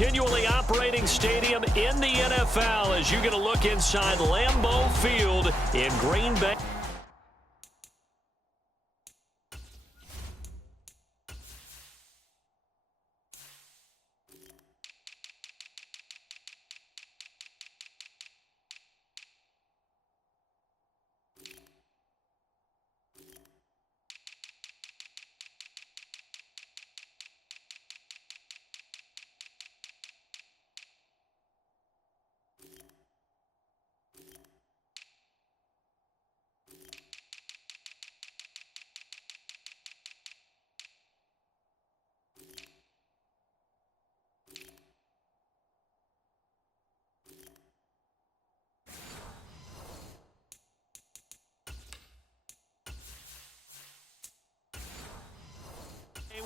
continually operating stadium in the NFL as you get a look inside Lambeau Field in Greenbay.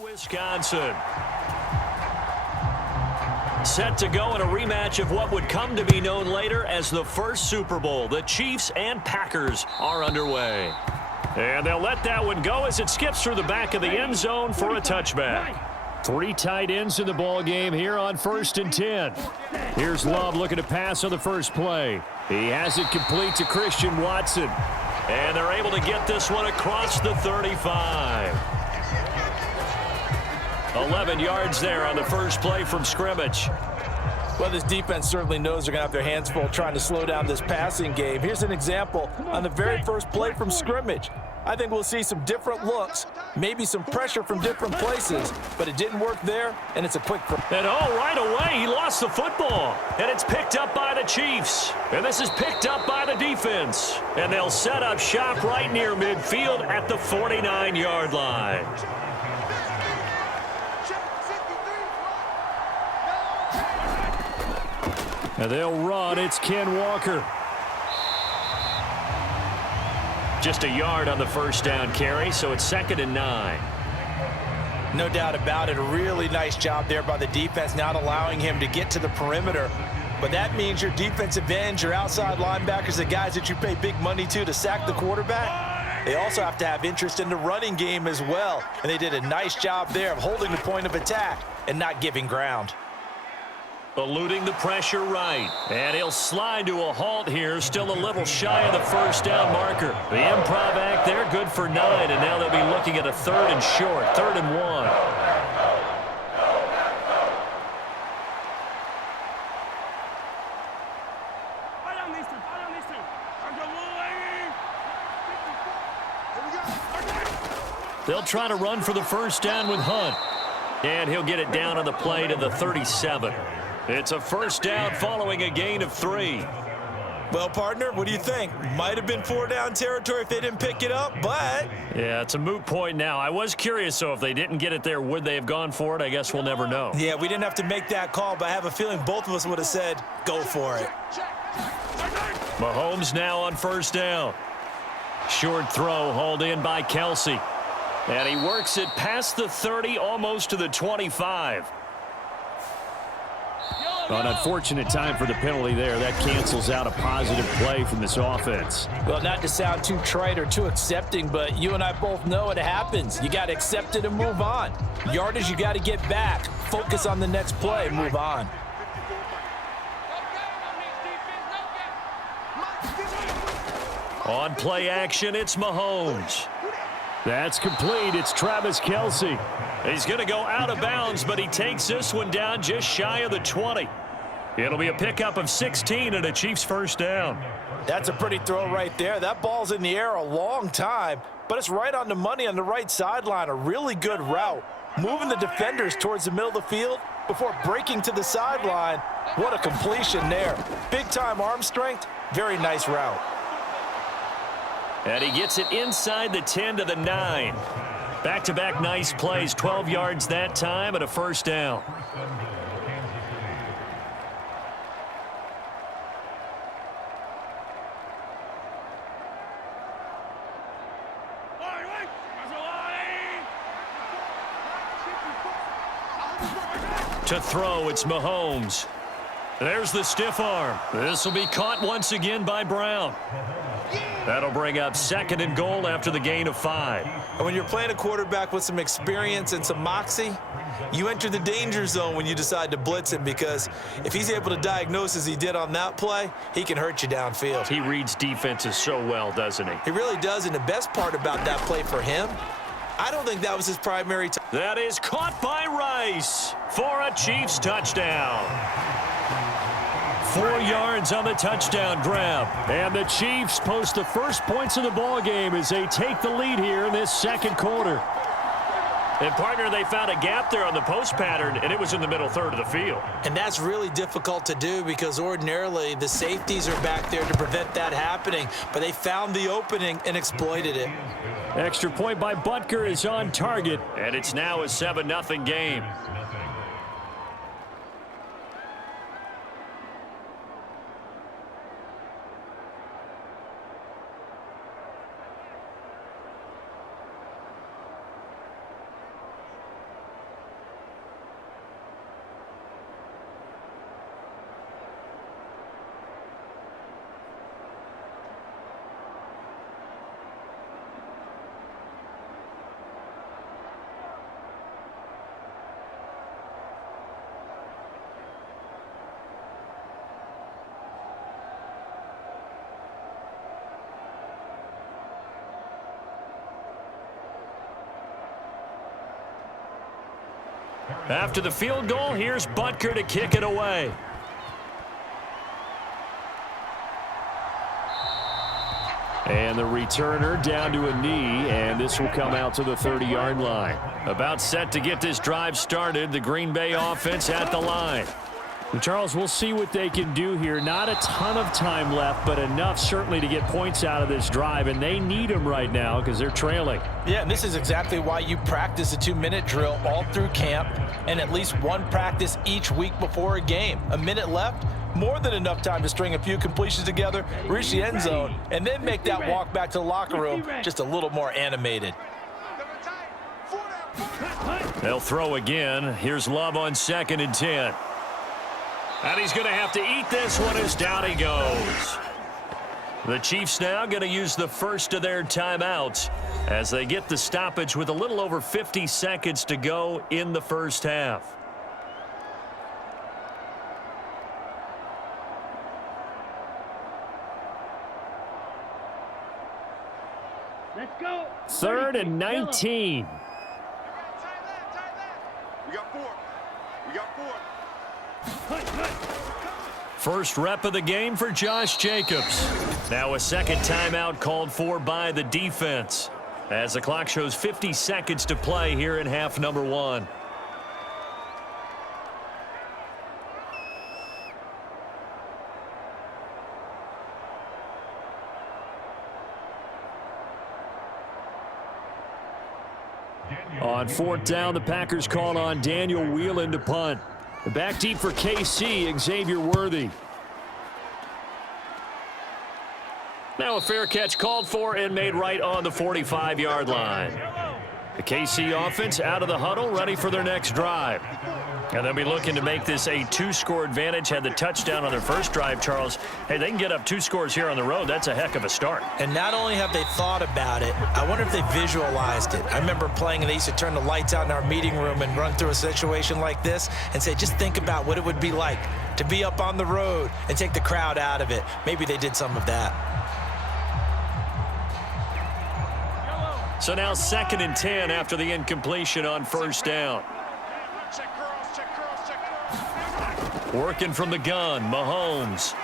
Wisconsin. Set to go in a rematch of what would come to be known later as the first Super Bowl. The Chiefs and Packers are underway. And they'll let that one go as it skips through the back of the end zone for a touchback. 3 tight ends in the ball game here on 1st and 10. Here's Love looking to pass on the first play. He has it complete to Christian Watson. And they're able to get this one across the 35. 11 yards there on the first play from scrimmage. Well, this defense certainly knows they're going to have their hands full trying to slow down this passing game. Here's an example on the very first play from scrimmage. I think we'll see some different looks, maybe some pressure from different places, but it didn't work there, and it's a quick. And right away, he lost the football, and it's picked up by the Chiefs. And this is picked up by the defense. And they'll set up shop right near midfield at the 49-yard line. And they'll run. It's Ken Walker. Just a yard on the first down carry, so it's 2nd and 9. No doubt about it. A really nice job there by the defense, not allowing him to get to the perimeter. But that means your defensive ends, your outside linebackers, the guys that you pay big money to sack the quarterback, they also have to have interest in the running game as well. And they did a nice job there of holding the point of attack and not giving ground. Eluding the pressure right. And he'll slide to a halt here. Still a little shy of the first down marker. The improv act there, good for 9. And now they'll be looking at a 3rd and short. 3rd and 1. They'll try to run for the first down with Hunt. And he'll get it down on the play to the 37. It's a first down following a gain of 3. Well, partner, what do you think? Might have been 4-down territory if they didn't pick it up, but... Yeah, it's a moot point now. I was curious, so if they didn't get it there, would they have gone for it? I guess we'll never know. Yeah, we didn't have to make that call, but I have a feeling both of us would have said, go for it. Mahomes now on first down. Short throw hauled in by Kelsey. And he works it past the 30, almost to the 25. An unfortunate time for the penalty there. That cancels out a positive play from this offense. Well, not to sound too trite or too accepting, but you and I both know it happens. You got to accept it and move on. Yardage, you got to get back. Focus on the next play and move on. On play action, it's Mahomes. That's complete. It's Travis Kelce. He's going to go out of bounds, but he takes this one down just shy of the 20. It'll be a pickup of 16 and a Chiefs first down. That's a pretty throw right there. That ball's in the air a long time, but it's right on the money on the right sideline. A really good route. Moving the defenders towards the middle of the field before breaking to the sideline. What a completion there. Big-time arm strength. Very nice route. And he gets it inside the 10 to the 9. Back-to-back nice plays, 12 yards that time and a first down. To throw, it's Mahomes. There's the stiff arm. This will be caught once again by Brown. That'll bring up 2nd and goal after the gain of 5. And when you're playing a quarterback with some experience and some moxie, you enter the danger zone when you decide to blitz him, because if he's able to diagnose as he did on that play, he can hurt you downfield. He reads defenses so well, doesn't he? He really does, and the best part about that play for him, I don't think that was his primary time. That is caught by Rice for a Chiefs touchdown. 4 yards on the touchdown grab. And the Chiefs post the first points of the ball game as they take the lead here in this second quarter. And, partner, they found a gap there on the post pattern, and it was in the middle third of the field. And that's really difficult to do because ordinarily the safeties are back there to prevent that happening. But they found the opening and exploited it. Extra point by Butker is on target. And it's now a 7-0 game. After the field goal, here's Butker to kick it away. And the returner down to a knee, and this will come out to the 30-yard line. About set to get this drive started. The Green Bay offense at the line. Charles, we'll see what they can do here. Not a ton of time left, but enough certainly to get points out of this drive, and they need them right now because they're trailing. Yeah, and this is exactly why you practice a 2-minute drill all through camp and at least one practice each week before a game. A minute left, more than enough time to string a few completions together, reach the end zone, and then make that walk back to the locker room just a little more animated. They'll throw again. Here's Love on 2nd and 10. And he's going to have to eat this one as down he goes. The Chiefs now going to use the first of their timeouts as they get the stoppage with a little over 50 seconds to go in the first half. Let's go. 3rd and 19. We got 4. We got 4. First rep of the game for Josh Jacobs. Now a second timeout called for by the defense as the clock shows 50 seconds to play here in half number 1. On 4th down, the Packers call on Daniel Whelan to punt. Back deep for KC, Xavier Worthy. Now a fair catch called for and made right on the 45-yard line. The KC offense out of the huddle, ready for their next drive. And they'll be looking to make this a 2-score advantage. Had the touchdown on their first drive, Charles. Hey, they can get up 2 scores here on the road. That's a heck of a start. And not only have they thought about it, I wonder if they visualized it. I remember playing and they used to turn the lights out in our meeting room and run through a situation like this and say, just think about what it would be like to be up on the road and take the crowd out of it. Maybe they did some of that. So now 2nd and 10 after the incompletion on first down. Working from the gun, Mahomes.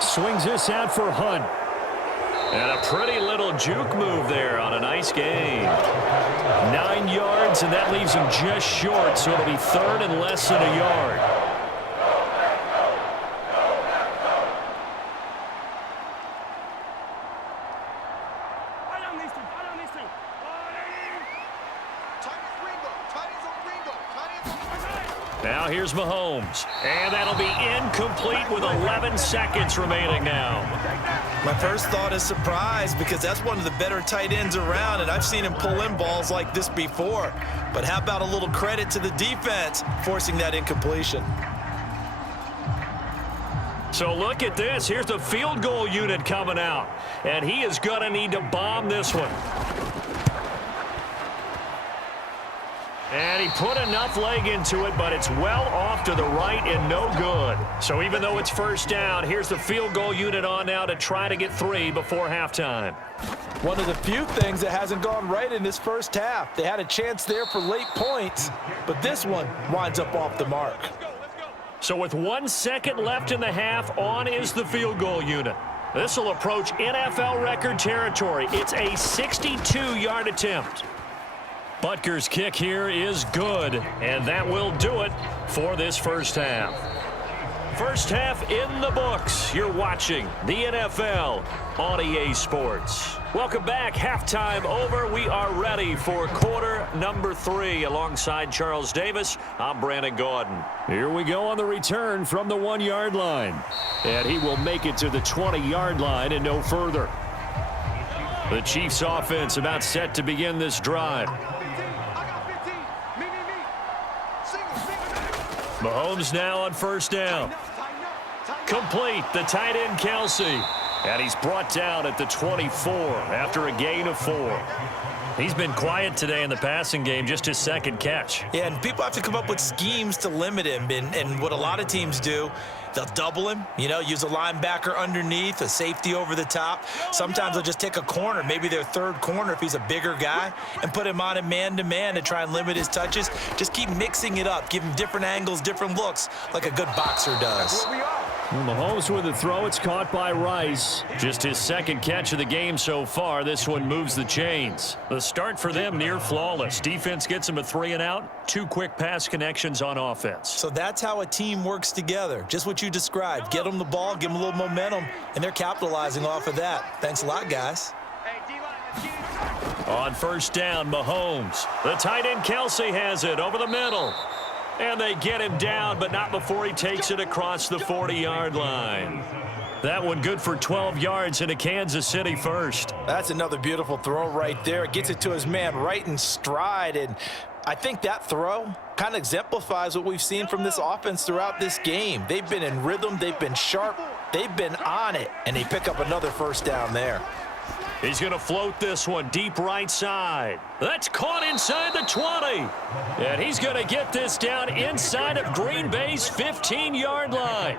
Swings this out for Hunt. And a pretty little juke move there on a nice gain. 9 yards, and that leaves him just short, so it'll be 3rd and less than a yard. Now here's Mahomes, and that'll be incomplete with 11 seconds remaining now. My first thought is surprise because that's one of the better tight ends around, and I've seen him pull in balls like this before. But how about a little credit to the defense forcing that incompletion? So look at this. Here's the field goal unit coming out. And he is going to need to bomb this one. And he put enough leg into it, but it's well off to the right and no good. So even though it's first down, here's the field goal unit on now to try to get 3 before halftime. One of the few things that hasn't gone right in this first half. They had a chance there for late points, but this one winds up off the mark. So with 1 second left in the half, on is the field goal unit. This will approach NFL record territory. It's a 62-yard attempt. Butker's kick here is good, and that will do it for this first half. First half in the books. You're watching the NFL on EA Sports. Welcome back. Halftime over. We are ready for quarter number 3. Alongside Charles Davis, I'm Brandon Gaudin. Here we go on the return from the 1-yard line. And he will make it to the 20-yard line and no further. The Chiefs offense about set to begin this drive. Mahomes now on first down. Complete, the tight end Kelsey. And he's brought down at the 24 after a gain of 4. He's been quiet today in the passing game, just his second catch. Yeah, and people have to come up with schemes to limit him. And what a lot of teams do, they'll double him, use a linebacker underneath, a safety over the top. Sometimes they'll just take a corner, maybe their third corner if he's a bigger guy, and put him on a man-to-man to try and limit his touches. Just keep mixing it up, give him different angles, different looks, like a good boxer does. Mahomes with the throw. It's caught by Rice. Just his second catch of the game so far. This one moves the chains. The start for them near flawless. Defense gets them a 3 and out. 2 quick pass connections on offense. So that's how a team works together. Just what you described. Get them the ball, give them a little momentum, and they're capitalizing off of that. Thanks a lot, guys. On first down, Mahomes. The tight end Kelsey has it over the middle. And they get him down, but not before he takes it across the 40-yard line. That one good for 12 yards into Kansas City first. That's another beautiful throw right there. Gets it to his man right in stride. And I think that throw kind of exemplifies what we've seen from this offense throughout this game. They've been in rhythm. They've been sharp. They've been on it. And they pick up another first down there. He's going to float this one deep right side. That's caught inside the 20. And he's going to get this down inside of Green Bay's 15-yard line.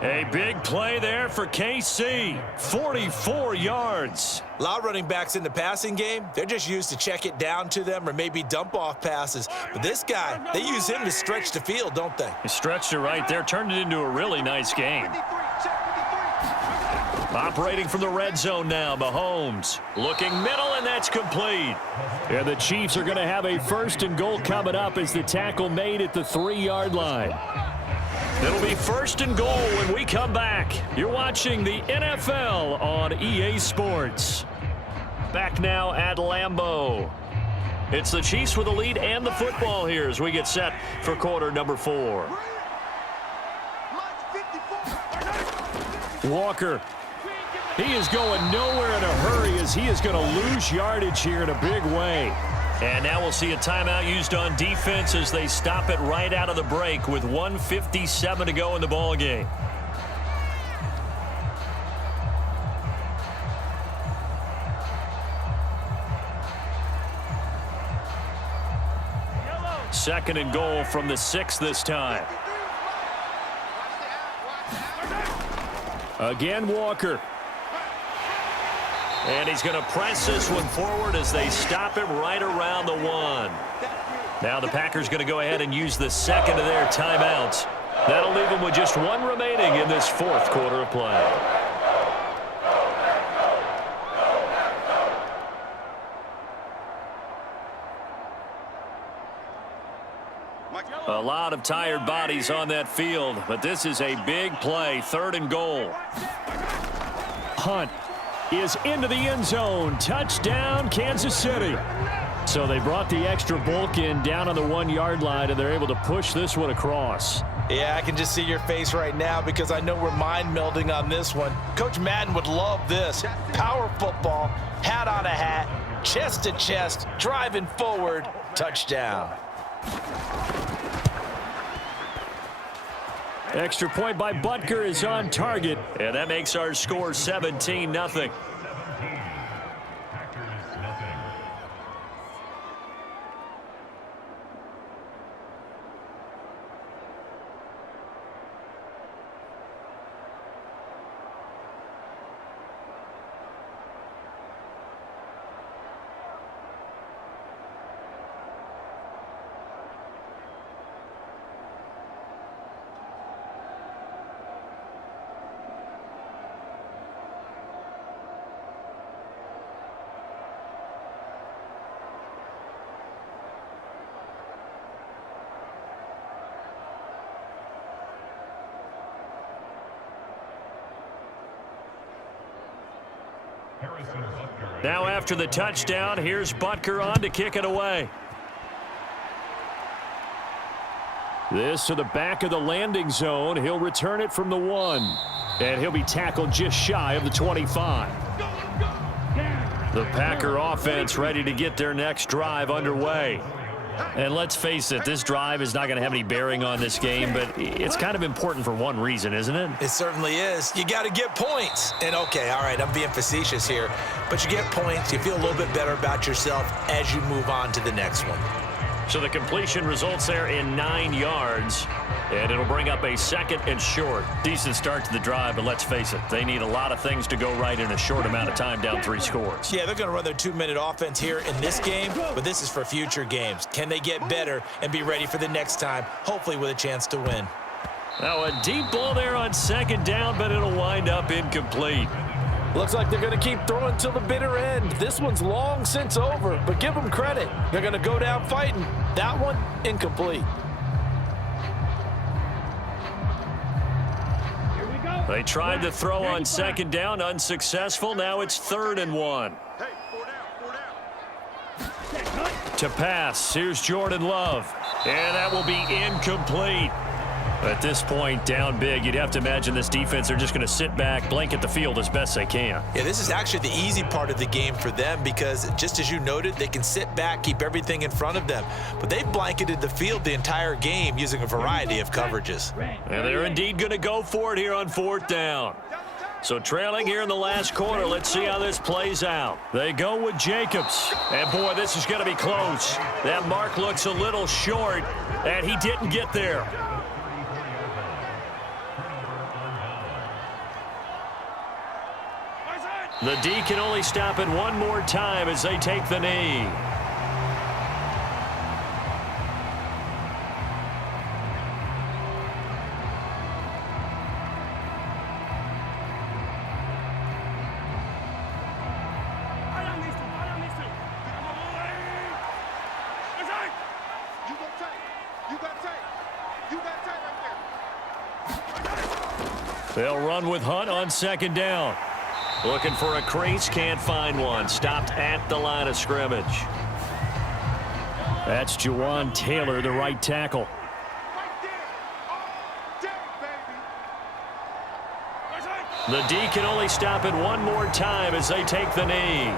A big play there for KC. 44 yards. A lot of running backs in the passing game, they're just used to check it down to them or maybe dump off passes. But this guy, they use him to stretch the field, don't they? He stretched it right there, turned it into a really nice game. Operating from the red zone now, Mahomes. Looking middle, and that's complete. And the Chiefs are going to have a first and goal coming up as the tackle made at the 3-yard line. It'll be first and goal when we come back. You're watching the NFL on EA Sports. Back now at Lambeau. It's the Chiefs with the lead and the football here as we get set for quarter number 4. Walker. He is going nowhere in a hurry as he is going to lose yardage here in a big way. And now we'll see a timeout used on defense as they stop it right out of the break with 1:57 to go in the ball game. Second and goal from the 6 this time. Again, Walker. And he's going to press this one forward as they stop him right around the 1. Now the Packers going to go ahead and use the second of their timeouts. That'll leave them with just 1 remaining in this 4th quarter of play. A lot of tired bodies on that field, but this is a big play. 3rd and goal. Hunt is into the end zone. Touchdown, Kansas City. So they brought the extra bulk in down on the 1-yard line, and they're able to push this one across. Yeah, I can just see your face right now because I know we're mind melding on this one. Coach Madden would love this. Power football, hat on a hat, chest to chest, driving forward, touchdown. Extra point by Butker is on target, and that makes our score 17-0. Now after the touchdown, here's Butker on to kick it away. This to the back of the landing zone. He'll return it from the 1. And he'll be tackled just shy of the 25. The Packer offense ready to get their next drive underway. And let's face it, this drive is not going to have any bearing on this game, but it's kind of important for one reason, isn't it? It certainly is. You got to get points. And, okay, all right, I'm being facetious here, but you get points, you feel a little bit better about yourself as you move on to the next one. So the completion results there in 9 yards, and it'll bring up a 2nd and short. Decent start to the drive, but let's face it, they need a lot of things to go right in a short amount of time, down 3 scores. Yeah, they're going to run their 2-minute offense here in this game, but this is for future games. Can they get better and be ready for the next time, hopefully with a chance to win? Now a deep ball there on 2nd down, but it'll wind up incomplete. Looks like they're going to keep throwing till the bitter end. This one's long since over, but give them credit. They're going to go down fighting. That one, incomplete. They tried to throw on 2nd down, unsuccessful. Now it's 3rd and 1. Hey, 4 down. To pass, here's Jordan Love. And that will be incomplete. At this point, down big, you'd have to imagine this defense, they're just going to sit back, blanket the field as best they can. Yeah, this is actually the easy part of the game for them because, just as you noted, they can sit back, keep everything in front of them. But they've blanketed the field the entire game using a variety of coverages. And they're indeed going to go for it here on 4th down. So trailing here in the last quarter, let's see how this plays out. They go with Jacobs. And, boy, this is going to be close. That mark looks a little short, and he didn't get there. The D can only stop it one more time as they take the knee. They'll run with Hunt on 2nd down. Looking for a crease, can't find one. Stopped at the line of scrimmage. That's Javon Taylor, the right tackle. The D can only stop it one more time as they take the knee.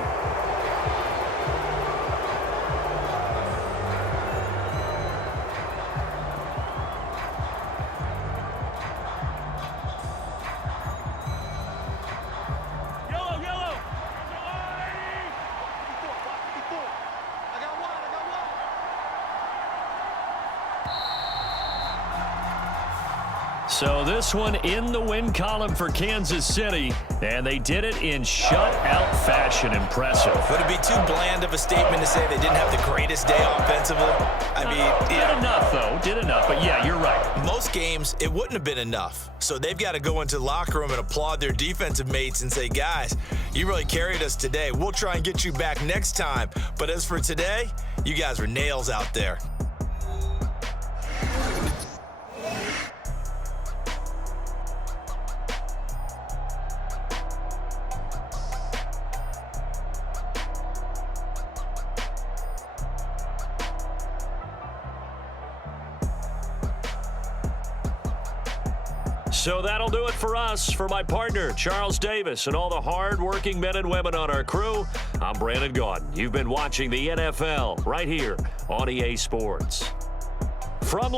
So this one in the win column for Kansas City, and they did it in shutout fashion. Impressive. Would it be too bland of a statement to say they didn't have the greatest day offensively? I mean, did enough, though. Did enough, but yeah, you're right. Most games, it wouldn't have been enough. So they've got to go into the locker room and applaud their defensive mates and say, guys, you really carried us today. We'll try and get you back next time. But as for today, you guys were nails out there. So that'll do it for us. For my partner, Charles Davis, and all the hard-working men and women on our crew, I'm Brandon Gaudin. You've been watching the NFL right here on EA Sports. From